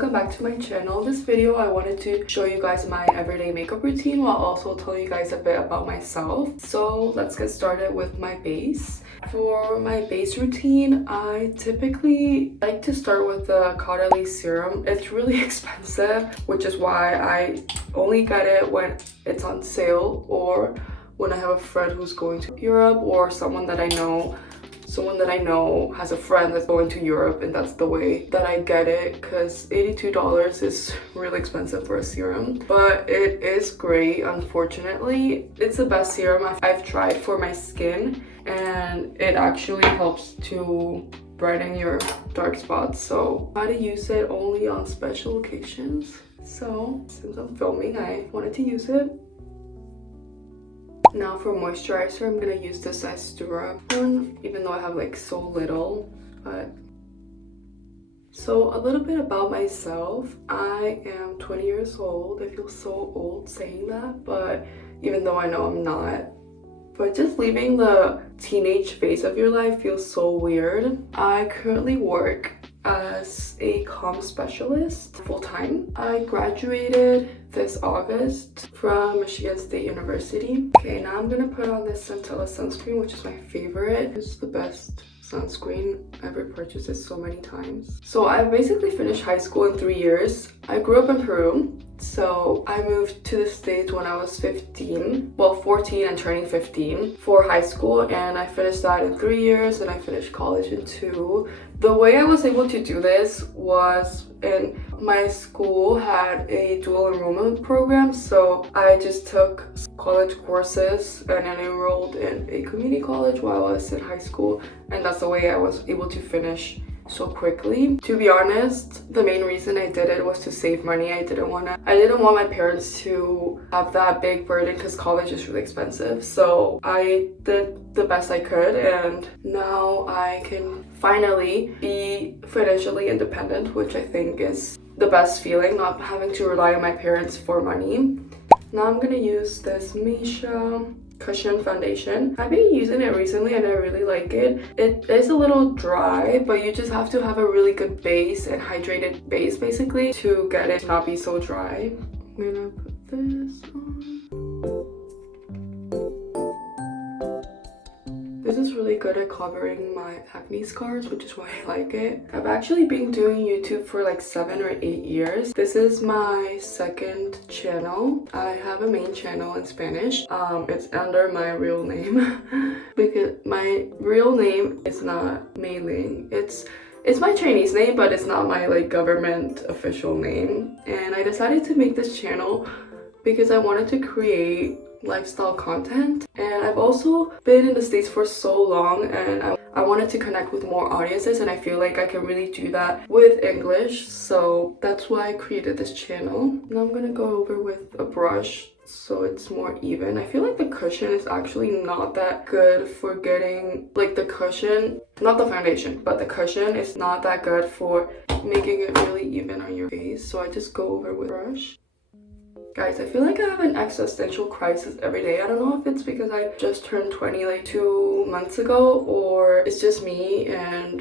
welcome back to my channel. This video I wanted to show you guys my everyday makeup routine while also telling you guys a bit about myself. So let's get started with my base. For my base routine, I typically like to start with the Caudalie serum. It's really expensive, which is why I only get it when it's on sale or when I have a friend who's going to Europe or someone that I know has a friend that's going to Europe, and that's the way that I get it, because $82 is really expensive for a serum, but it is great. Unfortunately, it's the best serum I've tried for my skin, and it actually helps to brighten your dark spots. So I had to use it only on special occasions, so since I'm filming I wanted to use it. Now for moisturizer, I'm gonna use this Aestura one, even though I have like so little. But so a little bit about myself. I am 20 years old. I feel so old saying that, but even though I know I'm not. But just leaving the teenage phase of your life feels so weird. I currently work as a comm specialist full-time. I graduated this August from Michigan State University. Okay, now I'm gonna put on this Centella sunscreen, which is my favorite. It's the best sunscreen I've ever purchased it so many times. So I basically finished high school in 3 years. I grew up in Peru. So I moved to the States when I was 15, well 14 and turning 15 for high school, and I finished that in 3 years, and I finished college in 2. The way I was able to do this was in my school had a dual enrollment program, so I just took college courses and then enrolled in a community college while I was in high school, and that's the way I was able to finish so quickly. To be honest, the main reason I did it was to save money. I didn't want my parents to have that big burden because college is really expensive. So I did the best I could, and now I can finally be financially independent, which I think is the best feeling, not having to rely on my parents for money. Now I'm gonna use this Missha Cushion foundation. I've been using it recently and I really like it. It is a little dry, but you just have to have a really good base and hydrated base basically to get it to not be so dry. I'm gonna put this on. This is really good at covering my acne scars, which is why I like it. I've actually been doing YouTube for like 7 or 8 years. This is my second channel. I have a main channel in Spanish. It's under my real name because my real name is not Mei Ling. It's my Chinese name, but it's not my like government official name. And I decided to make this channel because I wanted to create lifestyle content, and I've also been in the States for so long, and I wanted to connect with more audiences, and I feel like I can really do that with English, so that's why I created this channel. Now I'm gonna go over with a brush so it's more even. I feel like the cushion is actually not that good for getting, like the cushion, not the foundation, but the cushion is not that good for making it really even on your face, so I just go over with brush. Guys, I feel like I have an existential crisis every day. I don't know if it's because I just turned 20 like 2 months ago, or it's just me, and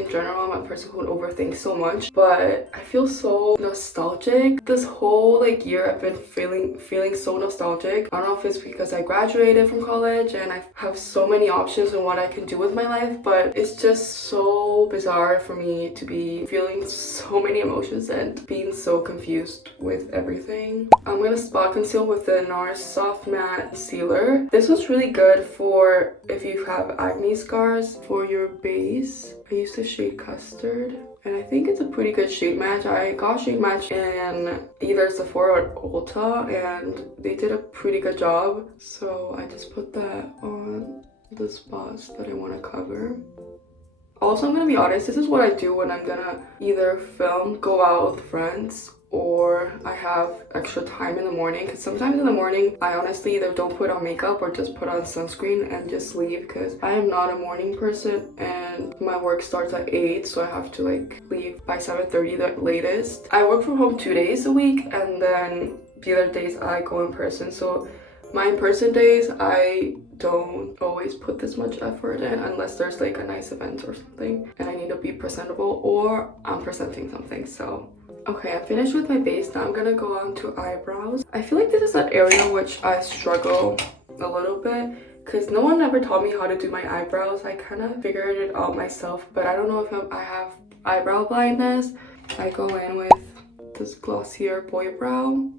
in general, I'm a person who overthinks so much, but I feel so nostalgic. This whole like year I've been feeling so nostalgic. I don't know if it's because I graduated from college and I have so many options on what I can do with my life, but it's just so bizarre for me to be feeling so many emotions and being so confused with everything. I'm gonna spot conceal with the NARS Soft Matte Sealer. This was really good for if you have acne scars. For your base, I used the shade Custard, and I think it's a pretty good shade match. I got shade match in either Sephora or Ulta, and they did a pretty good job. So I just put that on the spots that I want to cover. Also, I'm gonna be honest, this is what I do when I'm gonna either film, go out with friends, or I have extra time in the morning, because sometimes in the morning I honestly either don't put on makeup or just put on sunscreen and just leave, because I am not a morning person and my work starts at 8, so I have to like leave by 7:30 the latest. I work from home 2 days a week, and then the other days I go in person, so my in-person days I don't always put this much effort in unless there's like a nice event or something and I need to be presentable or I'm presenting something. So Okay, I'm finished with my base. Now I'm gonna go on to eyebrows. I feel like this is an area which I struggle a little bit because no one ever taught me how to do my eyebrows. I kind of figured it out myself, but I don't know if I have eyebrow blindness. I go in with this glossier Boy Brow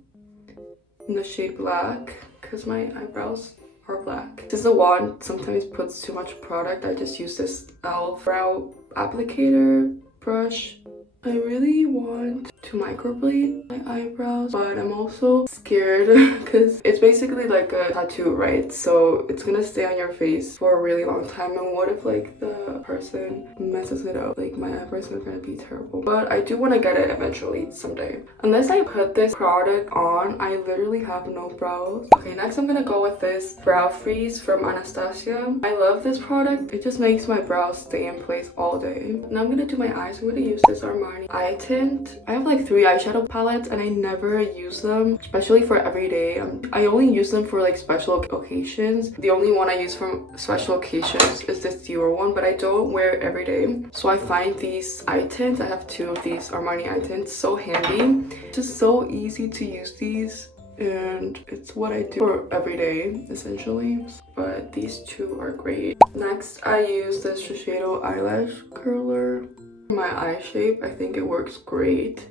in the shade Black because my eyebrows are black. This is the wand sometimes puts too much product. I just use this e.l.f. brow applicator brush. I really want to microblade my eyebrows, but I'm also scared because it's basically like a tattoo, right? So it's gonna stay on your face for a really long time, and what if like the person messes it up? Like my eyebrows are gonna be terrible. But I do want to get it eventually someday. Unless I put this product on, I literally have no brows. Okay, next I'm gonna go with this Brow Freeze from Anastasia. I love this product. It just makes my brows stay in place all day. Now I'm gonna do my eyes. I'm gonna use this Armani eye tint. I have like 3 eyeshadow palettes and I never use them, especially for everyday. I only use them for like special occasions. The only one I use for special occasions is this Dior one, but I don't wear it every day. So I find these eye tints, I have 2 of these Armani eye tints, so handy. It's just so easy to use these, and it's what I do for every day essentially. But these 2 are great. Next I use this Shiseido eyelash curler. My eye shape, I think it works great.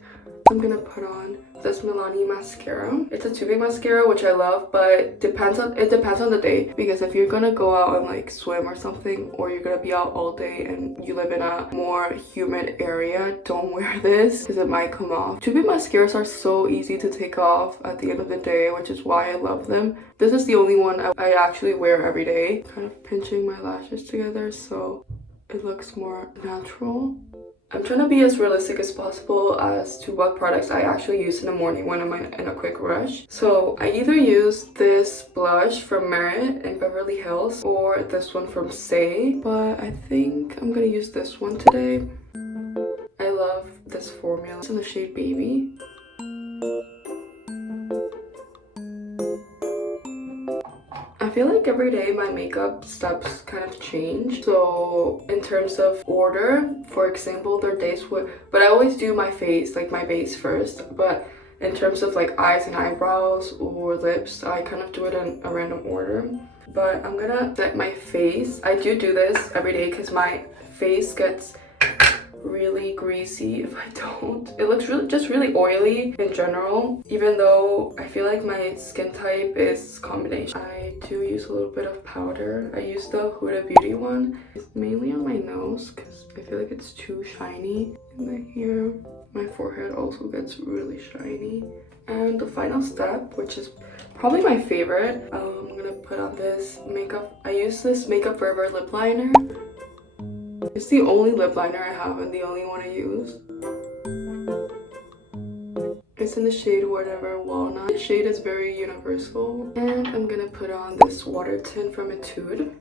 I'm gonna put on this Milani mascara. It's a tubing mascara, which I love, but it depends on the day, because if you're gonna go out and like swim or something, or you're gonna be out all day and you live in a more humid area, don't wear this because it might come off. Tubing mascaras are so easy to take off at the end of the day, which is why I love them. This is the only one I actually wear every day. Kind of pinching my lashes together so it looks more natural. I'm trying to be as realistic as possible as to what products I actually use in the morning when I'm in a quick rush. So I either use this blush from Merit in Beverly Hills or this one from Say, but I think I'm gonna use this one today. I love this formula. It's in the shade Baby. I feel like every day my makeup steps kind of change. So in terms of order, for example, there are days but I always do my face, like my base first. But in terms of like eyes and eyebrows or lips, I kind of do it in a random order. But I'm gonna set my face. I do this every day because my face gets really greasy if I don't. It looks really oily in general, even though I feel like my skin type is combination. I do use a little bit of powder. I use the Huda Beauty one. It's mainly on my nose because I feel like it's too shiny. And then here, my forehead also gets really shiny. And the final step, which is probably my favorite, I'm gonna put on this makeup. I use this Makeup Forever lip liner. It's the only lip liner I have and the only one I use. It's in the shade Whatever Walnut. The shade is very universal. And I'm gonna put on this water tint from Etude.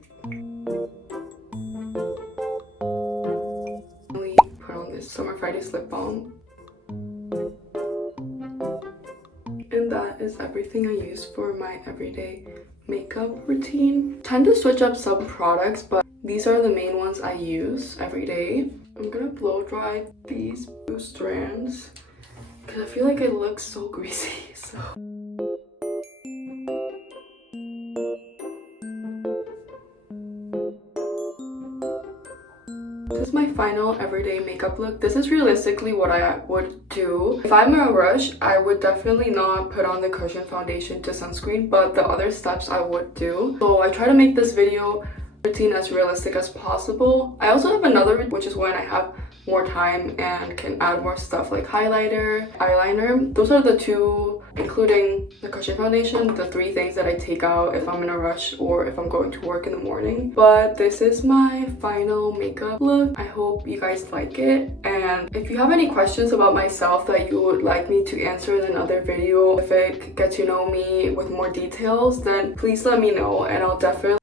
Put on this Summer Fridays lip balm. And that is everything I use for my everyday makeup routine. I tend to switch up some products, but these are the main ones I use every day. I'm gonna blow dry these 2 strands because I feel like it looks so greasy. So this is my final everyday makeup look. This is realistically what I would do. If I'm in a rush, I would definitely not put on the cushion foundation to sunscreen, but the other steps I would do. So I try to make this video routine as realistic as possible. I also have another, which is when I have more time and can add more stuff like highlighter, eyeliner. Those are the 2, including the cushion foundation, the 3 things that I take out if I'm in a rush or if I'm going to work in the morning. But this is my final makeup look. I hope you guys like it. And if you have any questions about myself that you would like me to answer in another video, if it get to know me with more details, then please let me know and I'll definitely